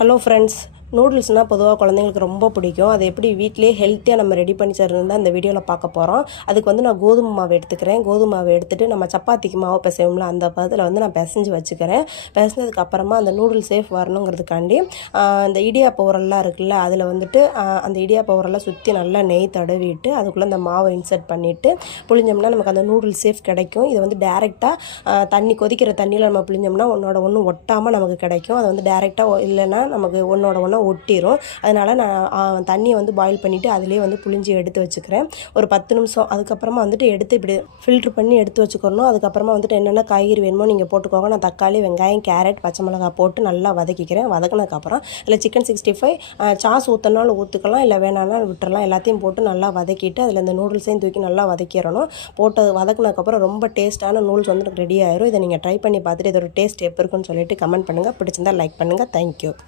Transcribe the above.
Hello friends, நூடுல்ஸ்னால் பொதுவாக குழந்தைங்களுக்கு ரொம்ப பிடிக்கும். அதை எப்படி வீட்டிலே ஹெல்த்தியாக நம்ம ரெடி பண்ணி தரணும் தான் இந்த வீடியோவில் பார்க்க போகிறோம். அதுக்கு வந்து நான் கோதுமை மாவு எடுத்துக்கிறேன். கோதுமை மாவு எடுத்துகிட்டு நம்ம சப்பாத்திக்கு மாவு பிசைவோம்ல, அந்த பதத்தில் வந்து நான் பிசைஞ்சு வச்சுக்கிறேன். பிசைஞ்சதுக்கப்புறமா அந்த நூடுல்ஸ் சேஃப் வரணுங்கிறதுக்காண்டி இந்த இடியாப்ப உரல்லாம் இருக்குல்ல, அதில் வந்துட்டு அந்த இடியாப்ப உரலை சுற்றி நல்லா நெய் தடவிட்டு அதுக்குள்ளே அந்த மாவை இன்சர்ட் பண்ணிவிட்டு புழிஞ்சோம்னா நமக்கு அந்த நூடுல்ஸ் சேஃப் கிடைக்கும். இதை வந்து டேரெக்டாக தண்ணி கொதிக்கிற தண்ணியில் நம்ம புழிஞ்சோம்னா ஒன்றோட ஒன்று ஒட்டாமல் நமக்கு கிடைக்கும். அது வந்து டேரெக்டாக இல்லைன்னா நமக்கு ஒன்றோட ஒன்று ஒட்டிரும். அதனால் நான் தண்ணியை வந்து பாயில் பண்ணிவிட்டு அதிலே வந்து புழிஞ்சி எடுத்து வச்சுக்கிறேன் ஒரு 10 நிமிஷம். அதுக்கப்புறமா வந்துட்டு எடுத்து இப்படி ஃபில்ட்ரு பண்ணி எடுத்து வச்சுக்கணும். அதுக்கப்புறமா வந்துட்டு என்னென்ன காய்கறி வேணுமோ நீங்கள் போட்டுக்கோங்க. நான் தக்காளி, வெங்காயம், கேரட், பச்சை மிளகாய் போட்டு நல்லா வதக்கிக்கிறேன். வதக்கினதுக்கப்புறம் இல்லை சிக்கன் 65 சாஸ் ஊற்றினாலும் ஊற்றிக்கலாம், இல்லை வேணாலும் விட்டுறலாம். எல்லாத்தையும் போட்டு நல்லா வதக்கிட்டு அதில் இந்த நூடுல்ஸையும் தூக்கி நல்லா வதக்கிடணும். போட்டு வதக்கினதுக்கப்புறம் ரொம்ப டேஸ்ட்டான நூடுல்ஸ் வந்து ரெடி ஆயிரும். இதை நீங்கள் ட்ரை பண்ணி பார்த்துட்டு இதோட டேஸ்ட் எப்போ இருக்குன்னு சொல்லிட்டு கமெண்ட் பண்ணுங்கள். பிடிச்சிருந்தா லைக் பண்ணுங்கள். தேங்க்யூ.